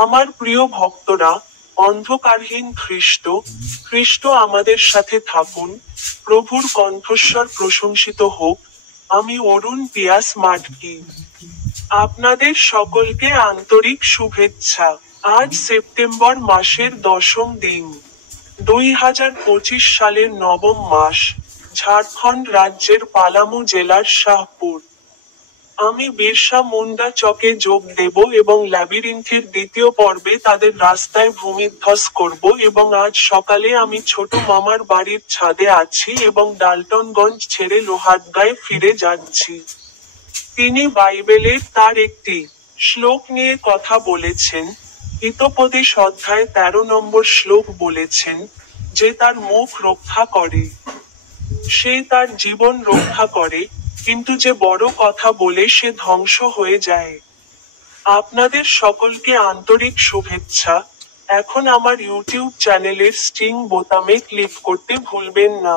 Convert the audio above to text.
আমার প্রিয় ভক্তরা, অন্ধকারহীন খ্রিস্ট আমাদের সাথে থাকুন, প্রভুর কণ্ঠস্বর প্রশংসিত হোক। আমি অরুণ পিয়াস মাটকি। আপনাদের সকলকে আন্তরিক শুভেচ্ছা। আজ সেপ্টেম্বর মাসের 10ম দিন, 2025 সালের 9ম মাস, ঝাড়খণ্ড রাজ্যের পালামু জেলার শাহপুর। আমি বিরসা মুন্ডা চকে যোগ দেব এবং ল্যাবিরিন্থের দ্বিতীয় পর্বে তাদের রাস্তায় ভূমিধ্বস করব এবং আজ সকালে আমি ছোট মামার বাড়ির ছাদে আছি এবং ডাল্টনগঞ্জ ছেড়ে লোহারদগায় ফিরে যাচ্ছি। তিনি বাইবেলের তার একটি শ্লোক নিয়ে কথা বলেছেন। হিতোপদেশ অধ্যায় 13 নম্বর শ্লোক বলেছেন, যে তার মুখ রক্ষা করে সে তার জীবন রক্ষা করে, কিন্তু যে বড় কথা বলে সে ধ্বংস হয়ে যায়। আপনাদের সকলকে আন্তরিক শুভেচ্ছা। এখন আমার ইউটিউব চ্যানেলের স্টিং বোতামে ক্লিক করতে ভুলবেন না।